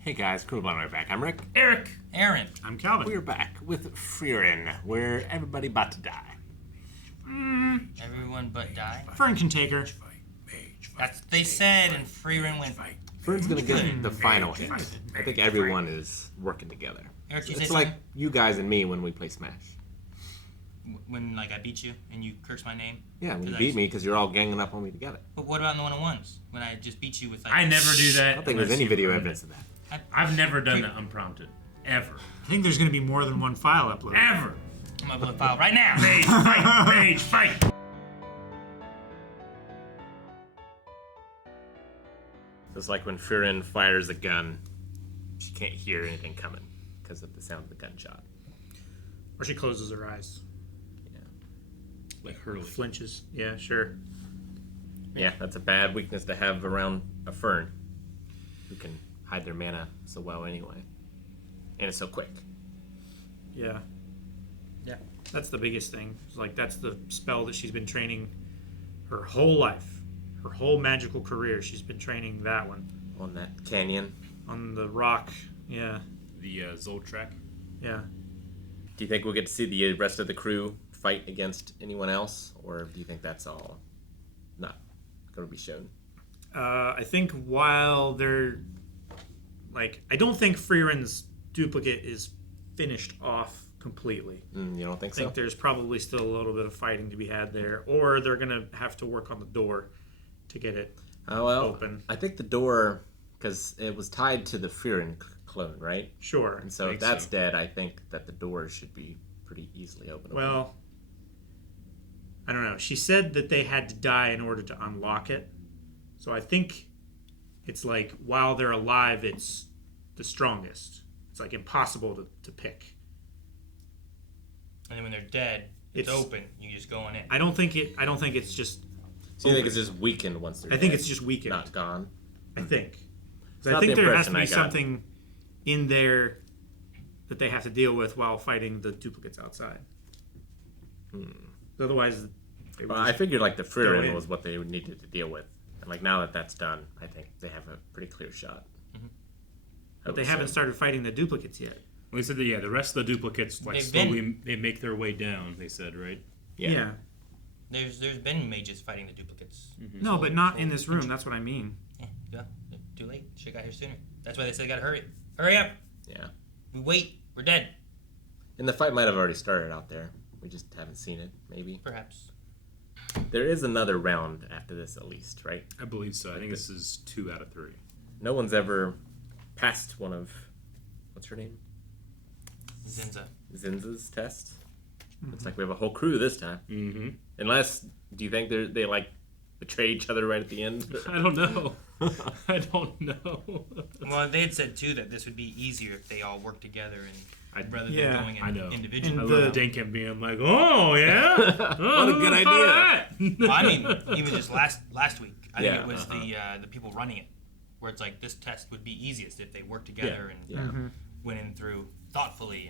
Hey guys, cool one right back. I'm Rick. Eric. Aaron. I'm Calvin. We're back with Frieren, where everybody about to die. Everyone but die. Fern can take her. That's what they said, and Frieren went. Friren's gonna get the final hit. I think everyone is working together. Eric, you say It's like something? you guys and me when we play Smash. When I beat you and you curse my name. Yeah, when you 'Cause beat me because you're all ganging up on me together. But what about in the one-on-ones when I just beat you with like? I never do I that. don't think there's any video evidence of that. I've never done that unprompted. Ever. I think there's going to be more than one file uploaded. Ever. I'm gonna put a file right now. Mage fight. Mage fight. It's like when Frieren fires a gun, she can't hear anything coming because of the sound of the gunshot. Or she closes her eyes. Like Hurley. Flinches. Yeah, sure. Yeah, that's a bad weakness to have around a Fern, who can hide their mana so well anyway. And it's so quick. Yeah. Yeah. That's the biggest thing. It's like, that's the spell that she's been training her whole life. Her whole magical career, she's been training that one. On that canyon. On the rock. Yeah. The Zoltrak. Yeah. Do you think we'll get to see the rest of the crew fight against anyone else? Or do you think that's all not going to be shown? I think while they're... Like, I don't think Frieren's duplicate is finished off completely. You don't think I so? think there's probably still a little bit of fighting to be had there. Or they're going to have to work on the door to get it open. I think the door, because it was tied to the Frieren clone, right? Sure. And so if that's dead, I think that the door should be pretty easily openable. Well, I don't know. She said that they had to die in order to unlock it. So I think it's like while they're alive, it's the strongest. It's like impossible to pick. And then when they're dead, it's open. You just go on in. I don't think it's just. So you think it's just weakened once they're I think dead, it's just weakened. not gone? I think. 'Cause not I think the there has to impression I be got. something in there that they have to deal with while fighting the duplicates outside. Otherwise, they would Well, I just figured like the go Frieren in. was what they needed to deal with. And like now that that's done, I think they have a pretty clear shot. But they haven't started fighting the duplicates yet. Well, they said that, the rest of the duplicates like They've slowly they make their way down. They said, right? Yeah. There's been mages fighting the duplicates. No, but not in this room. That's what I mean. Yeah. Too late. Should got here sooner. That's why they said gotta hurry. Hurry up. Yeah. We wait. We're dead. And the fight might have already started out there. We just haven't seen it, maybe. Perhaps. There is another round after this at least, right? I believe so. I think this is 2 out of 3. No one's ever passed one of, what's her name? Zinza. Zinza's test. Looks like we have a whole crew this time. Mm-hmm. Unless, do you think they like betray each other right at the end? I don't know. I don't know. Well, they had said too that this would be easier if they all worked together and rather than Yeah, going in I know. individually. I And love Dinkin being like, oh yeah, oh, What a good idea. Well, I mean, even just last week, I think Yeah, it was the people running it, where it's like this test would be easiest if they worked together and Yeah. went in through thoughtfully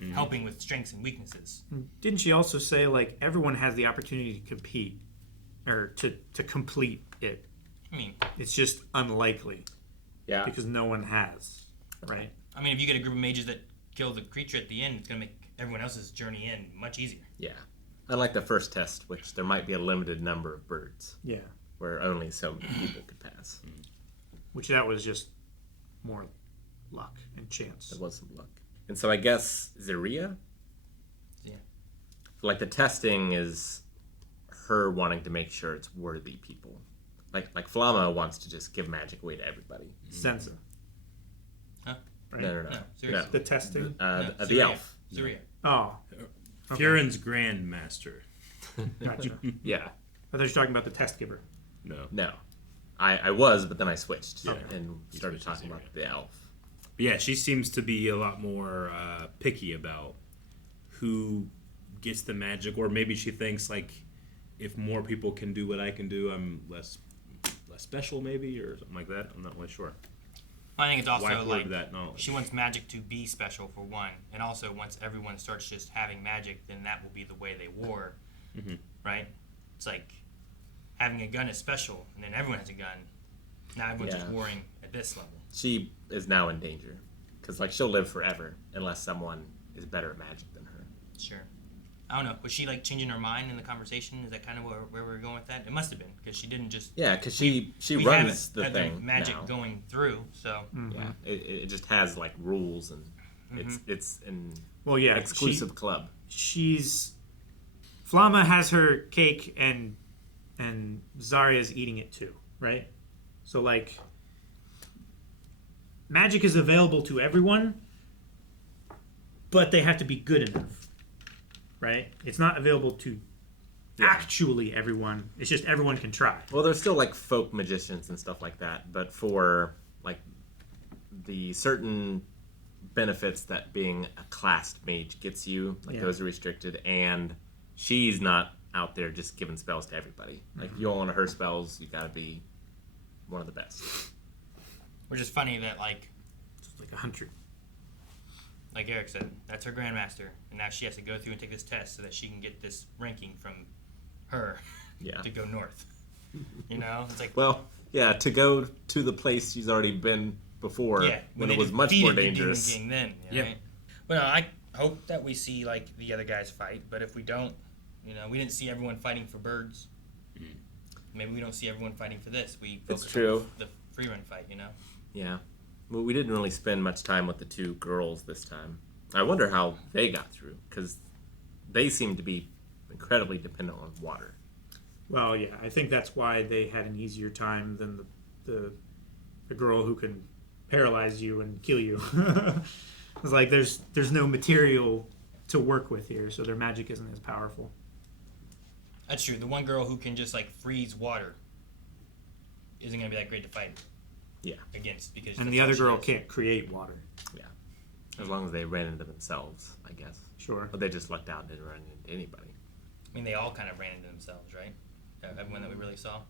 and helping with strengths and weaknesses. Didn't she also say like everyone has the opportunity to compete or to complete it? I mean, It's just unlikely Yeah. because no one has, right? if you get a group of mages that kill the creature at the end, it's gonna make everyone else's journey in much easier. Yeah. Unlike the first test, which there might be a limited number of birds, Yeah. where only so many people could pass. Which that was just more luck and chance. There was some luck. And so I guess Serie? Yeah. Like the testing is her wanting to make sure it's worthy people. Like Flama wants to just give magic away to everybody. Senza. Huh? Right? No. No, seriously. The testing. The Serie. elf. Serie. Oh, okay. Friren's Grandmaster. Gotcha. Yeah. I thought you were talking about the test giver. No. I was, but then I switched Yeah. and started switched to talking about the elf. But yeah, she seems to be a lot more picky about who gets the magic, or maybe she thinks like if more people can do what I can do, I'm less special, maybe, or something like that. I'm not really sure. I think it's also Why hoard like that knowledge? she wants magic to be special for one, and also once everyone starts just having magic, then that will be the way they war, right? It's like having a gun is special, and then everyone has a gun. Now everyone's just Yeah. warring at this level. She is now in danger because like she'll live forever unless someone is better at magic than her. Sure. I don't know. Was she like changing her mind in the conversation? Is that kind of where we're going with that? It must have been because she didn't just. Yeah, because she We runs have the had thing magic now. going through. So Yeah, it just has like rules and it's an Well, yeah, exclusive club. She's Flamma has her cake and Zarya's eating it too, right? So like magic is available to everyone, but they have to be good enough, right? It's not available to actually everyone. It's just everyone can try. Well, there's still like folk magicians and stuff like that, but for like the certain benefits that being a classed mage gets you, like those are restricted, and she's not out there just giving spells to everybody. Like you want her spells, you gotta be one of the best. which is funny that like It's like 100. like Eric said, that's her grandmaster, and now she has to go through and take this test so that she can get this ranking from her Yeah. to go north. You know, it's like Well, yeah, to go to the place she's already been before when it they was much more defeated the dangerous. Demon King then, Yeah. right? But no, I hope that we see like the other guys fight. But if we don't, you know, we didn't see everyone fighting for birds. Maybe we don't see everyone fighting for this. We focus true. on the Frieren fight, you know. Yeah. Well, we didn't really spend much time with the two girls this time. I wonder how they got through, because they seem to be incredibly dependent on water. Well, yeah, I think that's why they had an easier time than the girl who can paralyze you and kill you. It's like there's no material to work with here, so their magic isn't as powerful. That's true. The one girl who can just like freeze water isn't gonna be that great to fight Yeah. against because. And that's the all other she girl is. can't create water. Yeah. As long as they ran into themselves, I guess. Sure. But they just lucked out and didn't run into anybody. I mean, they all kind of ran into themselves, right? Everyone that we really saw.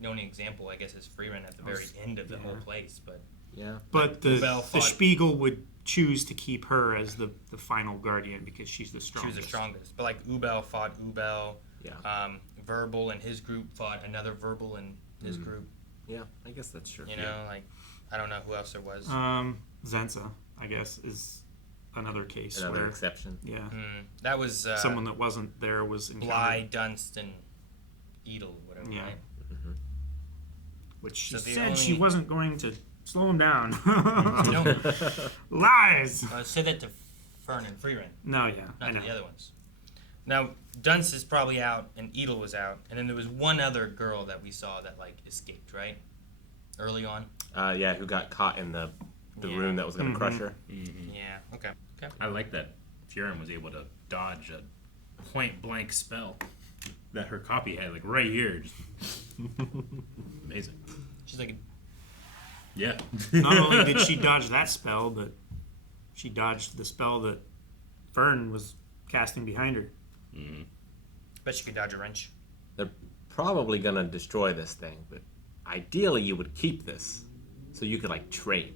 The only example, I guess, is Frieren at the very end of the whole place, but. Yeah. But Ubel the fought- Spiegel would choose to keep her as the final guardian because she's the She strongest. was the strongest. But like Ubel fought Ubel. Yeah. Verbal and his group fought another Verbal and his group. Yeah, I guess that's true. You know, like I don't know who else there was. Zenza, I guess, is another case Another where exception. That was someone that wasn't there was encountered, Bly, Dunst, and Edel, whatever. Yeah. Right? which she So the said she only- wasn't going to slow him down. No, Lies. say that to Fern and Frieren, No, yeah, I not know. to the other ones. Now Dunst is probably out, and Edel was out, and then there was one other girl that we saw that like escaped, right? Early on. Yeah, who got caught in the Yeah. room that was going to crush her. Yeah. Okay. Okay. I like that Frieren was able to dodge a point blank spell that her copy had, like right here. Just amazing. She's like, Yeah. Not only did she dodge that spell, but she dodged the spell that Fern was casting behind her. bet she could dodge a wrench. They're probably going to destroy this thing, but ideally you would keep this so you could, like, trade.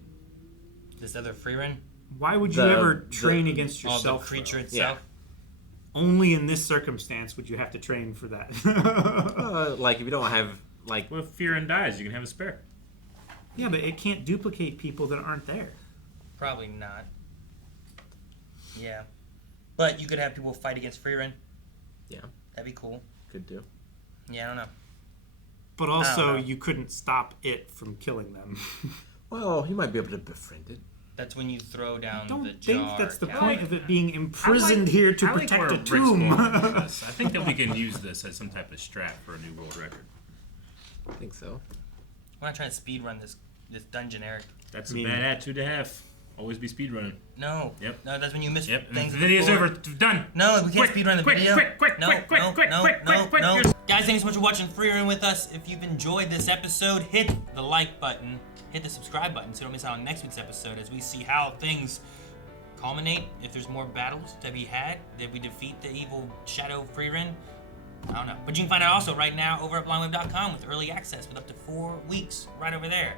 This other Frieren, Why would you The- ever the- train against the yourself? creature though? itself. Only in this circumstance would you have to train for that. Like, if you don't have, like... Well, if Frieren dies, you can have a spare. Yeah, but it can't duplicate people that aren't there. Probably not. Yeah. But you could have people fight against Frieren. Yeah, That'd be cool. could do. Yeah, I don't know. But I also, don't know. you couldn't stop it from killing them. Well, you might be able to befriend it. That's when you throw down I don't the think jar. that's the Cal. point of it being imprisoned here to I like protect where a Rick's tomb. going with this. I think that we can use this as some type of strat for a new world record. I think so. I'm not trying to speed run this dungeon, Eric. That's I mean- a bad attitude to have. Always be speedrunning. No. Yep. No, that's when you miss Yep. And things. the video's before. over. Done. No, we can't Quick, speed run the quick, video. quick, quick, no, quick, quick, no, quick, no, quick, no, quick, quick, no. here's- Guys, thanks so much for watching Frieren with us. If you've enjoyed this episode, hit the like button, hit the subscribe button so you don't miss out on next week's episode as we see how things culminate. If there's more battles to be had, did we defeat the evil Shadow Frieren? I don't know. But you can find out also right now over at blindweb.com with early access with up to 4 weeks right over there.